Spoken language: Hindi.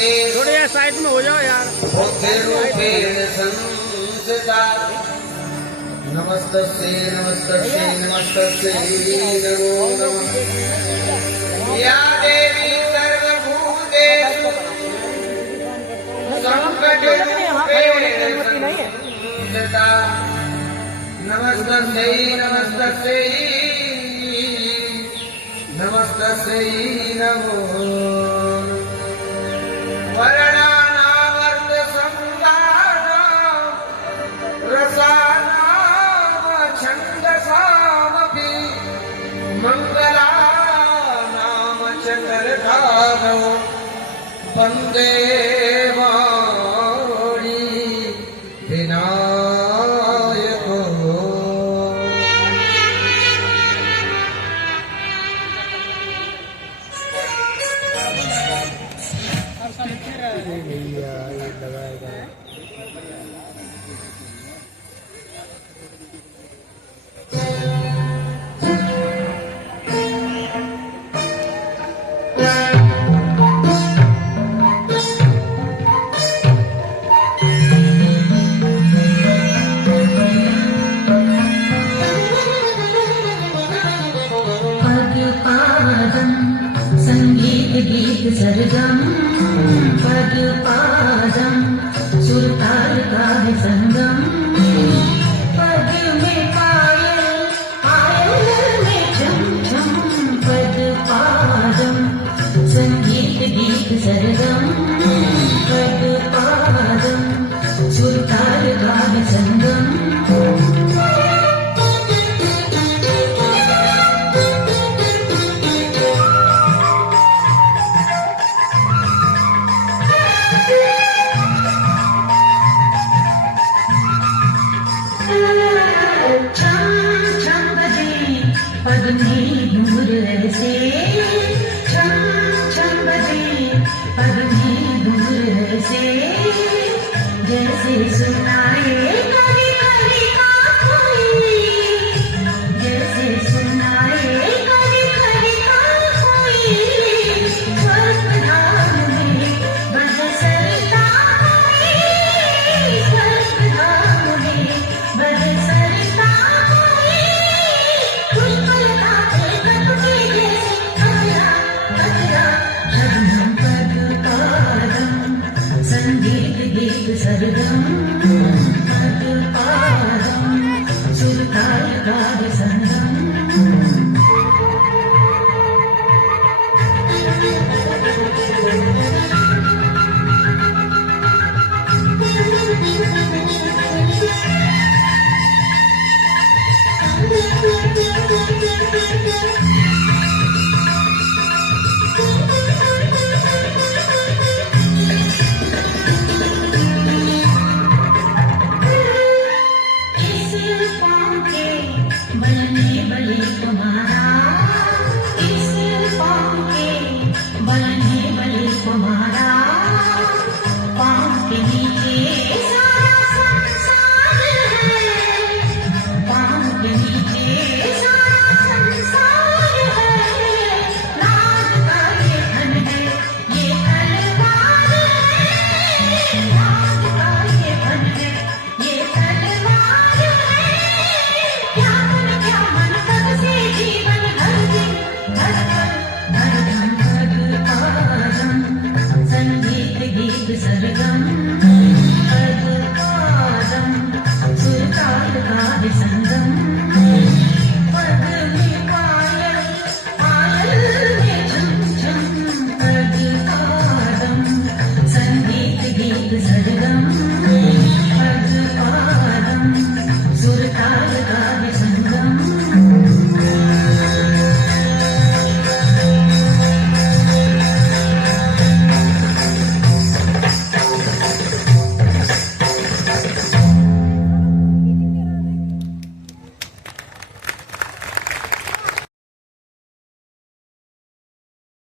थोड़े यार साइड में हो जाओ यार। नमस्तस्यै नमस्तस्यै नमस्तस्यै नमो नमः। या देवी सर्वभूतेषु संकटरूपेण सदा नमस्तस्यै नमस्तस्यै नमस्तस्यै नमो वर्णानावर्त संज्ञानां रसानां छन्दसामपि मङ्गलानां चतुर्धारौ वन्दे वाणी विनायको। भैया ये लगाएगा। संगीत गीत सरगम पद पादम सुरताल का है संगम। पद में पायल पायल में झम झम पद पादम संगीत गीत सरगम पद पादम सुरताल का है संगम। पद में दूर ऐसे छम छम बजे पद में दूर ऐसे जैसे सुनाए कभी कभी का कोई जैसे सुनाए कभी कभी का कोई स्वर्गधाम में बरसता कोई स्वर्गधाम में बरसता संगीत गीत सरगम पद पादम सुरताल का है संगम। बनने बले तुम्हारा इस पाँव के बनने बले तुम्हारा पाँव के नीचे सारा संसार है पाँव के नीचे सारा संसार है। नाग का ये धन है ये तलवार है नाग का ये धन है ये तलवार है। जीवन हर दिन हर पल हर धन पद पादम संगीत गीत सरगम पद पादम सुरताल का है संगम। पद में पायल पायल में झम झम पद पादम संगीत गीत सरगम।